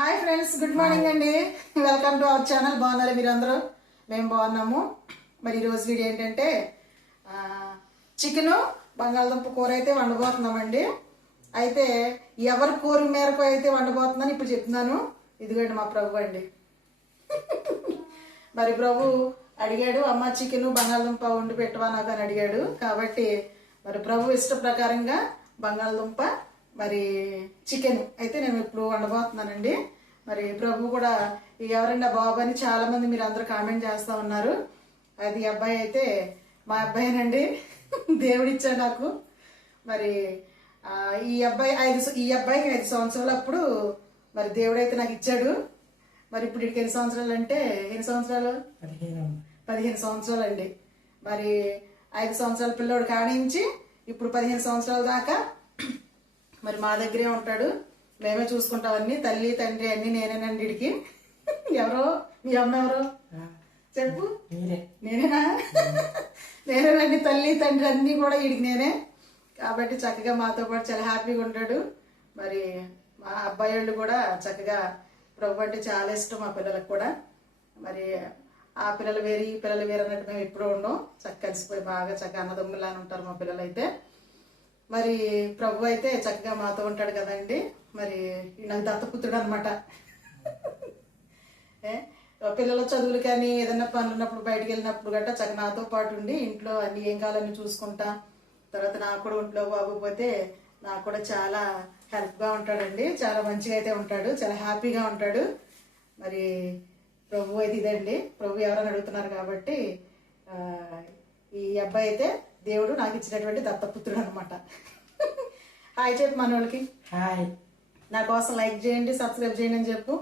Hi friends, good morning అండి. Welcome to our channel. బాగున్నారు మీరందరూ? మేము బాగున్నాము. మరి ఈరోజు వీడియో ఏంటంటే చికెను బంగాళదుంప కూర అయితే వండబోతున్నామండి. అయితే ఎవరి కోరిక మేరకు అయితే వండబోతున్నాను ఇప్పుడు చెప్తున్నాను. ఇదిగోండి మా ప్రభు అండి. మరి ప్రభు అడిగాడు, అమ్మ చికెను బంగాళదుంప వండి పెట్టవా నాకు అని అడిగాడు. కాబట్టి మరి ప్రభు ఇష్ట ప్రకారంగా బంగాళదుంప మరి చికెన్ అయితే నేను ఇప్పుడు వండబోతున్నానండి. మరి ప్రభు కూడా ఎవరైనా బాబు అని చాలా మంది మీరు అందరూ కామెంట్ చేస్తూ ఉన్నారు. అది అబ్బాయి అయితే మా అబ్బాయినండి. దేవుడిచ్చాడు నాకు. మరి ఈ అబ్బాయికి 5 సంవత్సరాలు అప్పుడు మరి దేవుడైతే నాకు ఇచ్చాడు. మరి ఇప్పుడు ఇక్కడికి ఎన్ని సంవత్సరాలు అంటే ఎన్ని సంవత్సరాలు? 15 సంవత్సరాలు అండి. మరి 5 సంవత్సరాల పిల్లోడు కానించి ఇప్పుడు 15 సంవత్సరాల దాకా మరి మా దగ్గరే ఉంటాడు. మేమే చూసుకుంటాం అన్ని, తల్లి తండ్రి అన్ని నేనేనండి ఇడికి. ఎవరో మీ అమ్మ ఎవరో చెప్పు? నేనేనా? నేనేనండి, తల్లి తండ్రి అన్ని కూడా వీడికి నేనే. కాబట్టి చక్కగా మాతో పాటు చాలా హ్యాపీగా ఉంటాడు. మరి మా అబ్బాయి వాళ్ళు కూడా చక్కగా ప్రభు అంటే చాలా ఇష్టం మా పిల్లలకు కూడా. మరి ఆ పిల్లలు వేరు ఈ పిల్లలు వేరు అన్నట్టు మేము ఎప్పుడూ ఉండం. చక్కగా కలిసిపోయి బాగా చక్కగా అన్నదమ్ములానే ఉంటారు మా పిల్లలు అయితే. మరి ప్రభు అయితే చక్కగా మాతో ఉంటాడు కదండి. మరి నాకు దత్తపుత్రుడు అనమాట. పిల్లల చదువులు కానీ ఏదైనా పనులు ఉన్నప్పుడు బయటకు వెళ్ళినప్పుడు గట్టా చక్కగా నాతో పాటు ఉండి ఇంట్లో అన్ని ఏం కావాలని చూసుకుంటా. తర్వాత నాకు కూడా ఒంట్లో బాగోకపోతే నాకు కూడా చాలా హెల్ప్గా ఉంటాడండి. చాలా మంచిగా అయితే ఉంటాడు, చాలా హ్యాపీగా ఉంటాడు. మరి ప్రభు అయితే ఇదండి. ప్రభు ఎవరైనా అడుగుతున్నారు కాబట్టి ఈ అబ్బాయి అయితే దేవుడు నాకు ఇచ్చినటువంటి దత్తపుత్రుడు అనమాట. హాయ్ చెప్పు మనోళ్ళకి. హాయ్. నా కోసం లైక్ చేయండి, సబ్స్క్రైబ్ చేయండి అని చెప్పు.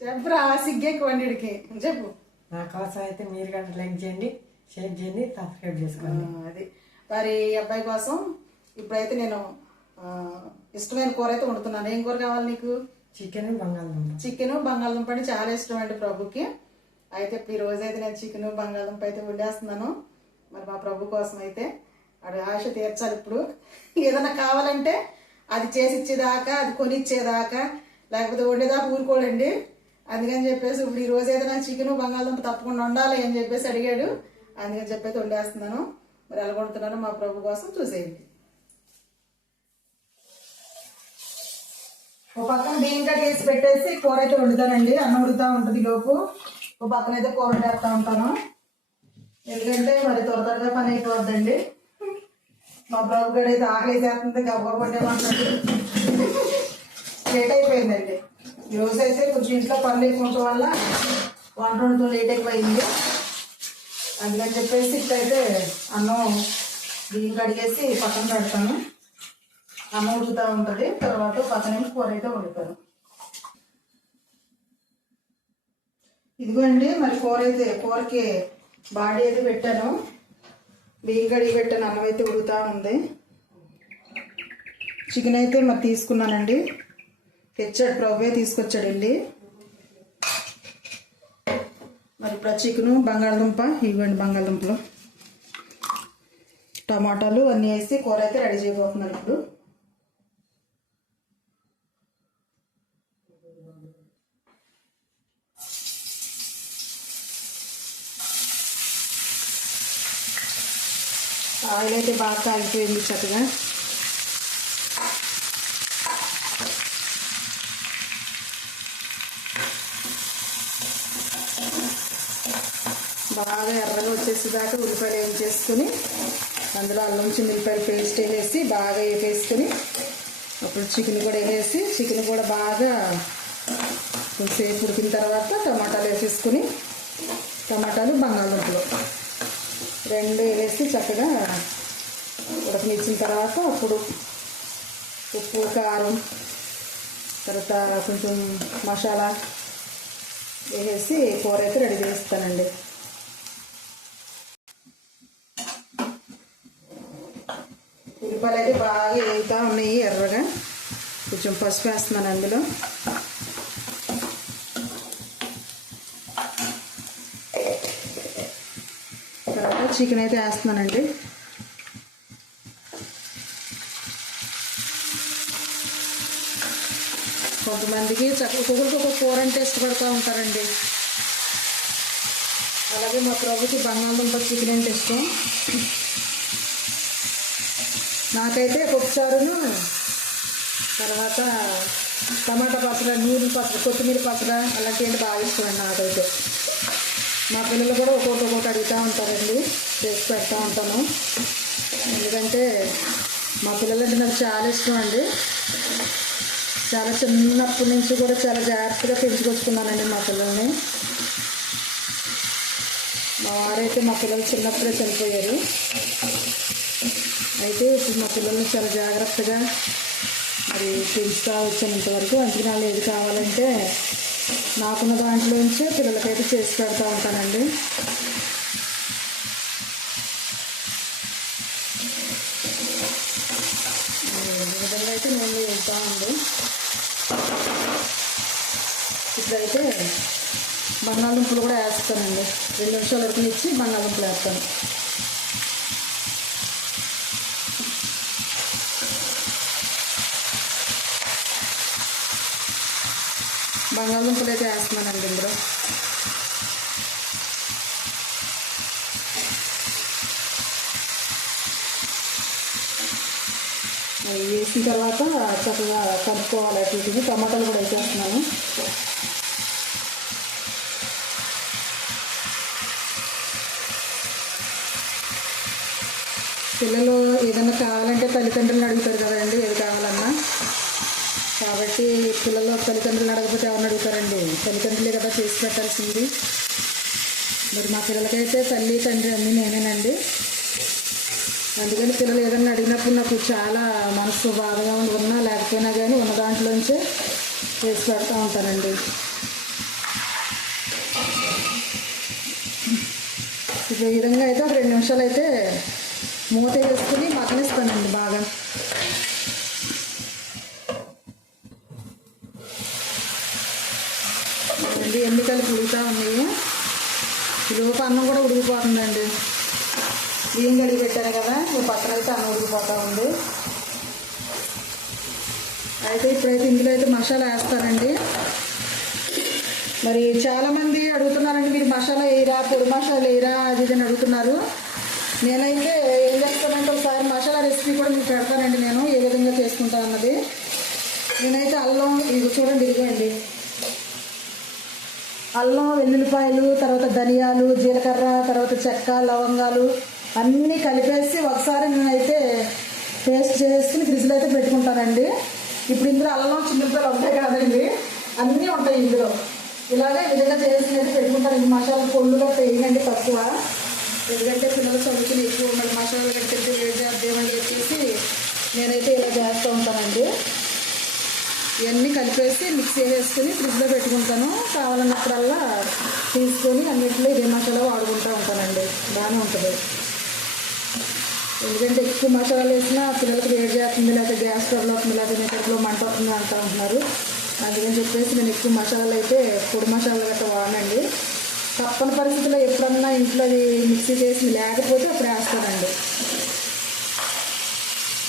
చెప్పురా, సిగ్గెక్కువండికి చెప్పు. నా కోసం అయితే మీరు కానీ లైక్ చేయండి, షేర్ చేయండి, సబ్స్క్రైబ్ చేసుకోండి. అది మరి ఈ అబ్బాయి కోసం ఇప్పుడైతే నేను ఇష్టమైన కూర అయితే వండుతున్నాను. ఏం కూర కావాలి నీకు? చికెన్ బంగాళదుంప. చికెన్ బంగాళదుంప అంటే చాలా ఇష్టం అండి ప్రభుకి. అయితే ఈ రోజు అయితే నేను చికెన్ బంగాళదుంప అయితే వండేస్తున్నాను. మరి మా ప్రభు కోసం అయితే అది ఆశ తీర్చాలి. ఇప్పుడు ఏదైనా కావాలంటే అది చేసి ఇచ్చేదాకా, అది కొనిచ్చేదాకా, లేకపోతే వండేదాకా ఊరుకోడండి. అందుకని చెప్పేసి ఇప్పుడు ఈ రోజు అయితే నాకు చికెన్ బంగాళదుంప తప్పకుండా వండాలి అని చెప్పేసి అడిగాడు. అందుకని చెప్పేసి వండేస్తున్నాను. మరి ఎలా వండుతున్నాను మా ప్రభు కోసం చూసేయండి. ఒక పక్కన బియ్యం కట్ వేసి పెట్టేసి కూర అయితే వండుతానండి. అన్నం ఉడుకుతా ఉంటుంది లోపు ఒక పక్కన అయితే కూర వండేస్తా ఉంటాను. ఎందుకంటే మరి త్వరగా పని అయిపోద్దండి. మా ప్రభు గడి అయితే ఆకలి వేసేస్తుంది, గబ్బా కొట్టేమంటాడు. లేట్ అయిపోయిందండి. ఈ రోజు అయితే కొంచెం ఇంట్లో పనులు ఎక్కువ ఉండటం వల్ల వంట వండుతూ లేట్ అయిపోయింది. అందుకని చెప్పేసి ఇట్లయితే అన్నం బియ్యం కడిగేసి పక్కన పెడతాను. అన్నం ఉడుకుతూ ఉంటుంది. తర్వాత పక్కన కూర అయితే వండుతాను. ఇదిగోండి మరి కూరకి బాడీ అయితే పెట్టాను, బియ్యం కడిగి పెట్టాను, అన్నం అయితే ఉడుకుతూ ఉంది. చికెన్ అయితే మరి తీసుకున్నానండి, తెచ్చాడు ప్రభువే తీసుకొచ్చాడండి. మరి ఇప్పుడు చికెను బంగాళదుంప ఇవ్వండి, బంగాళదుంపలు టమాటాలు అన్నీ వేసి కూర అయితే రెడీ చేయబోతున్నాను ఇప్పుడు. ఆయిల్ అయితే బాగా కాలిపోయింది చక్కగా. బాగా ఎర్రగా వచ్చేసేదాకా ఉల్లిపాయలు వేయించేసుకుని అందులో అల్లం చిన్నుల్లిపాయలు పేస్ట్ వేసి బాగా వేసేసుకుని అప్పుడు చికెన్ కూడా వేసి చికెన్ కూడా బాగా కొంచెంసేపు ఉడికిన తర్వాత టమాటాలు వేసేసుకుని టమాటాలు బంగాళదుంపలు రెండు వేసి చక్కగా ఉడకనిచ్చిన తర్వాత అప్పుడు ఉప్పు కారం తర్వాత కొంచెం మసాలా వేసేసి కూర అయితే రెడీ చేస్తానండి. ఉల్లిపాయలు అయితే బాగా వేగుతూ ఉన్నాయి ఎర్రగా. కొంచెం పసుపు వేస్తున్నాను అందులో. తర్వాత చికెన్ అయితే వేస్తున్నానండి. కొంతమందికి ఒక్కొక్కరికి ఒక్కొక్క కూర అంటే ఇష్టపడుతూ ఉంటారండి. అలాగే మా ప్రభుకి బంగాళదుంప చికెన్ అంటే ఇష్టం. నాకైతే పప్పుచారును, తర్వాత టమాటా పచ్చడి, నూనె పచ్చడి, కొత్తిమీర పచ్చడి అలాంటివి బాగా ఇష్టం అండి నాకైతే. మా పిల్లలు కూడా ఒక్కొక్కటి అడుగుతూ ఉంటారండి, చేసి పెడతా ఉంటాను. ఎందుకంటే మా పిల్లలంటే నాకు చాలా ఇష్టం అండి. చాలా చిన్నప్పటి నుంచి కూడా చాలా జాగ్రత్తగా పెంచుకొచ్చుకున్నానండి మా పిల్లల్ని. మా వారైతే మా పిల్లలు చిన్నప్పుడే చనిపోయారు. అయితే ఇప్పుడు మా పిల్లల్ని చాలా జాగ్రత్తగా మరి పెంచుతూ వచ్చేంత వరకు. అందుకని వాళ్ళు ఏది కావాలంటే నాకున్న దాంట్లోంచే పిల్లలకైతే చేసి పెడతా ఉంటానండి. ఈ విధంగా అయితే నేను వెళ్తా ఉంది. ఇప్పుడైతే బంగాళదుంపలు కూడా వేస్తానండి. 2 నిమిషాల వరకు ఇచ్చి బంగాళదుంపలు వేస్తాను. బంగాళదుంపలు అయితే వేస్తున్నానండి ఇందులో. వేసిన తర్వాత చక్కగా కలుపుకోవాలి. వీటిని టమాటాలు కూడా వేసేస్తున్నాను. పిల్లలు ఏదైనా కావాలంటే తల్లిదండ్రులను అడుగుతారు కదండి, ఏది కావాలన్నా. కాబట్టి పిల్లలు తల్లిదండ్రులను అడగకపోతే ఎవరిని అడుగుతారండి? తల్లిదండ్రులే కదా చేసి పెట్టాల్సింది. మరి మా పిల్లలకైతే తల్లి తండ్రి అన్నీ నేనేనండి. అందుకని పిల్లలు ఏదన్నా అడిగినప్పుడు నాకు చాలా మనసు బాధగా ఉన్నా లేకపోయినా కానీ ఉన్న దాంట్లోంచే చేసి పెడతా ఉంటానండి. ఇప్పుడు ఈ విధంగా అయితే ఒక 2 నిమిషాలు అయితే మూత వేసుకుని మగ్గనిస్తానండి బాగా. అండి ఎన్నికలు ఉడుకుతూ ఉన్నాయి. ఈలోపు అన్నం కూడా ఉడికిపోతుందండి. బియ్యం కడిగి పెట్టాను కదా, ఈ పక్కన అయితే అన్నం ఉడికిపోతూ ఉంది. అయితే ఇప్పుడైతే ఇందులో అయితే మసాలా వేస్తానండి. మరి చాలామంది అడుగుతున్నారండి, మీరు మసాలా వేయరా, పొడి మసాలా వేయరా, అది ఇది అని అడుగుతున్నారు. నేనైతే ఏం చేస్తానంటే ఒకసారి మసాలా రెసిపీ కూడా మీకు పెడతానండి, నేను ఏ విధంగా చేసుకుంటాను అన్నది. నేనైతే అల్లం, ఇది చూడండి, ఇదిగోండి అల్లం, వెల్లుల్లిపాయలు, తర్వాత ధనియాలు, జీలకర్ర, తర్వాత చెక్క, లవంగాలు అన్నీ కలిపేసి ఒకసారి నేనైతే పేస్ట్ చేసుకుని ఫ్రిడ్జ్లో అయితే పెట్టుకుంటానండి. ఇప్పుడు ఇందులో అల్లం, చిన్నపిల్లలు ఉంటాయి కదండి, అన్నీ ఉంటాయి ఇందులో. ఇలాగే ఈ విధంగా చేసి అయితే పెట్టుకుంటాను. ఈ మసాలా పొళ్ళుగా వేయనండి తక్కువ, ఎందుకంటే పిల్లలు చదువుకుని ఎక్కువ మళ్ళీ మసాలా కట్టితే వేడి చేద్దామని చెప్పేసి నేనైతే ఇలా చేస్తూ ఉంటానండి. ఇవన్నీ కలిపేసి మిక్సీ వేసుకుని ఫ్రిడ్జ్లో పెట్టుకుంటాను. కావాలన్నప్పుడల్లా తీసుకొని అన్నింటిలో ఇదే మసాలా వాడుకుంటూ ఉంటానండి. బాగానే ఉంటుంది. ఎందుకంటే ఎక్కువ మసాలాలు వేసినా పిల్లలకి వేడి చేస్తుంది, లేకపోతే గ్యాస్ ట్రబుల్ అవుతుంది, లేకపోతే నెక్కడిలో మంట అవుతుంది అంటూ ఉంటున్నారు. అందుకని చెప్పేసి నేను ఎక్కువ మసాలాలు అయితే పొడి మసాలాలు గట్రా వాడనండి. తప్పని పరిస్థితుల్లో ఎప్పుడన్నా ఇంట్లో అది మిక్సీ చేసి లేకపోతే అప్పుడు వేస్తానండి.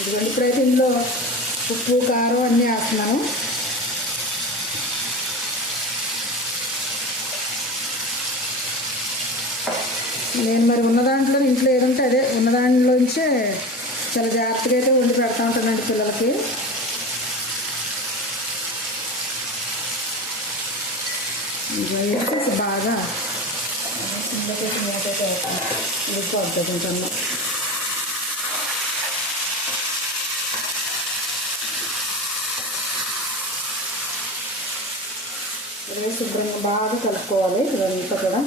ఇదిగోండి ఇప్పుడైతే ఇందులో ఉప్పు, కారం అన్నీ వేస్తున్నాను. నేను మరి ఉన్న దాంట్లో ఇంట్లో ఏదంటే అదే ఉన్న దాంట్లోంచే చాలా జాగ్రత్తగా అయితే వండి పెడతా ఉంటానండి పిల్లలకి. ఇలా వేసేసి బాగా ఇందులోకి మూతైతే ఉడికిపోద్ది కొంచెం. శుభ్రంగా బాగా కలుపుకోవాలి ఇదంతా కూడా.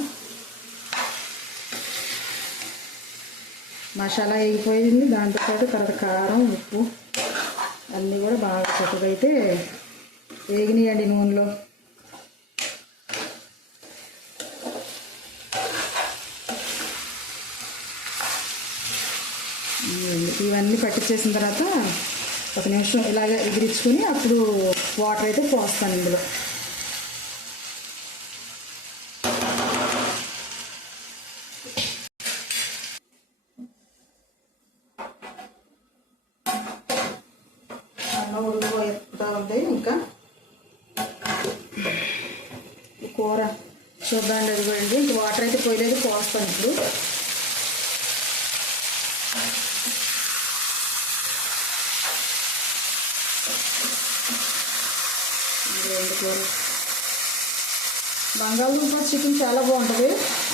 మసాలా వేగిపోయింది, దాంతోపాటు తర్వాత కారం, ఉప్పు అన్నీ కూడా బాగా చక్కగా అయితే వేగినాయండి నూనెలో. ఇవన్నీ పట్టించేసిన తర్వాత 1 నిమిషం ఇలాగ ఎగిరించుకొని అప్పుడు వాటర్ అయితే పోస్తాను ఇందులో. అన్నం ఉడికిపోతూ ఉంది. ఇంకా కూర చూద్దాండి. అదిగోండి ఇంక వాటర్ అయితే పోయలేదు, పోస్తాను ఇప్పుడు. కూర బంగాళదుంప చికెన్ చాలా బాగుంటుంది.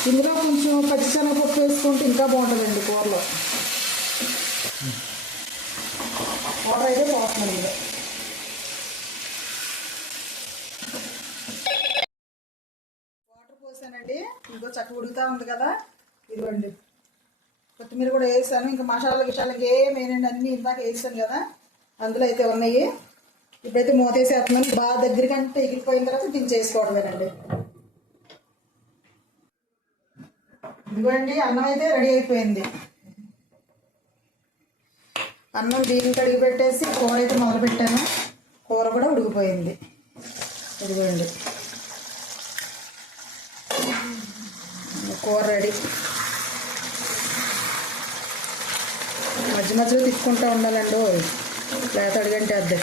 ఇందులో కొంచెం పచ్చిశనగపప్పు వేసుకుంటే ఇంకా బాగుంటుందండి కూరలో. వాటర్ అయితే పోతున్నాను ఇందులో. వాటర్ పోసానండి, ఇంకో చక్క ఉడుకుతా ఉంది కదా. ఇదిగోండి కొత్తిమీర కూడా వేసాను. ఇంకా మసాలా గిసాలు ఏం వేయండి, అన్నీ ఇందాక వేసాను కదా, అందులో అయితే ఉన్నాయి. ఇప్పుడైతే మూత వేసేస్తున్నాను. బాగా దగ్గరికంటే ఎగిరిపోయిన తర్వాత దించేసుకోవడమేనండి. ఇదిగోండి అన్నం అయితే రెడీ అయిపోయింది. అన్నం బియ్యం కడిగి పెట్టేసి కూర అయితే మొదలు పెట్టాను. కూర కూడా ఉడికిపోయింది. ఇదిగోండి కూర రెడీ. మధ్య మధ్యలో తిప్పుకుంటూ ఉండాలండి, లేత అడిగంటే అద్దె.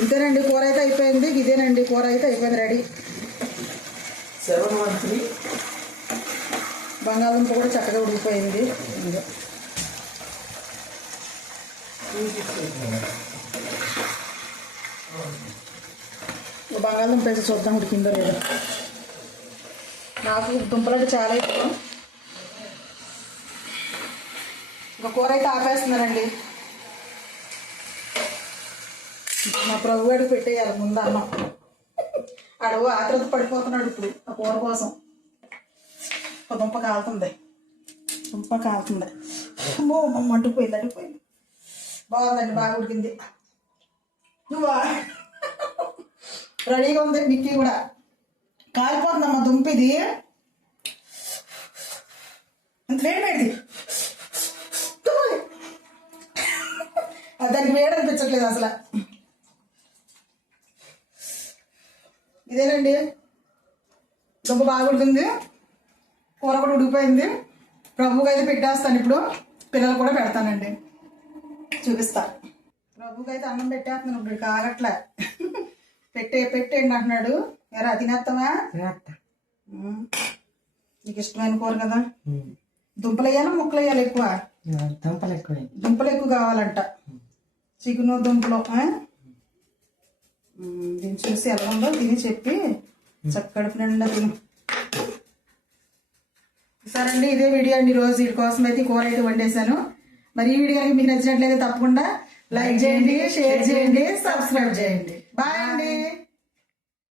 ఇంతేనండి, కూర అయితే అయిపోయింది. ఇదేనండి కూర అయితే అయిపోయింది, రెడీ. 713 బంగాళదుంప కూడా చక్కగా ఉడికిపోయింది. ఇదిగో బంగాళదుంప వేసి చూద్దాం ఉడికిందో లేదో. నాకు దుంపలంటే చాలా ఇష్టం. ఒక కూర అయితే ఆపేస్తున్నానండి. మా ప్రభు గారికి పెట్టేయాలి ముందు అన్నం. అడుగు ఆత్రత పడిపోతున్నాడు ఇప్పుడు ఆ కూర కోసం. ఒక దుంప కాలుతుంది, దుంప కాలుతుంది. అమ్మో మంటుపోయింది, అడిగిపోయింది. బాగుందండి, బాగా ఉడికింది. నువ్వా రెడీగా ఉంది. మిక్కీ కూడా కాలిపోతుందమ్మా దుంప. ఇది అంత వేడి దానికి వేడి అనిపించట్లేదు అసలు. ఇదేనండి దుంప బాగా ఉడికింది, కూర కూడా ఉడికిపోయింది. ప్రభుకి అయితే పెట్టేస్తాను ఇప్పుడు, పిల్లలు కూడా పెడతానండి, చూపిస్తా. ప్రభుకి అయితే అన్నం పెట్టేస్తున్నాను ఇప్పుడు, కాగట్లే. పెట్టేయండి అంటున్నాడు. ఎరా తినేస్తావా? నీకు ఇష్టమైన కూర కదా. దుంపలు వేయాలా ముక్కలు వేయాలి? ఎక్కువ దుంపలు ఎక్కువ కావాలంట. చికెను దుంపలు. దీన్ని చూసి ఎలా ఉందో తిని చెప్పి చక్కడి నిండా తిను. సరే అండి, ఇదే వీడియో అండి ఈరోజు. వీటి కోసం అయితే కూర అయితే వండేశాను. మరి ఈ వీడియో మీకు నచ్చినట్లయితే తప్పకుండా లైక్ చేయండి, షేర్ చేయండి, సబ్స్క్రైబ్ చేయండి. బాయ్ అండి.